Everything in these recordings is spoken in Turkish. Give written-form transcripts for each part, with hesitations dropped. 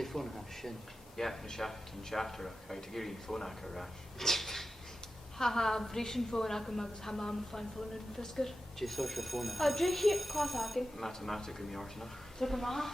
Tí fóna sin. Yeah, na seachtarach chaid a gurí fónach arás. Haha, bhrísin fóin ach agus ha mam fáin fóin an fisgur. Tí so se fóna. Drí si cás agin. Mathematic go miortnach. Tu go maha.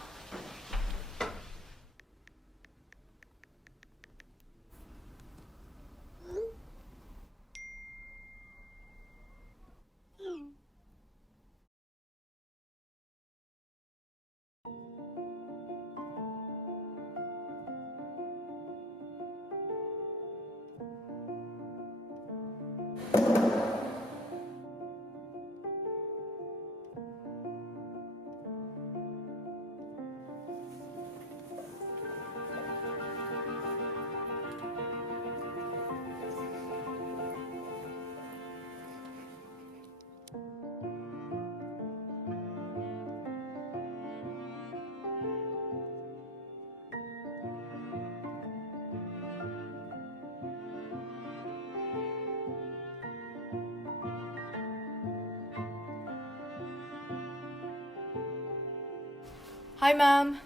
Hi, Mum.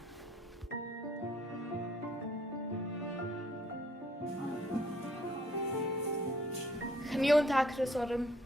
Can you untack this orm?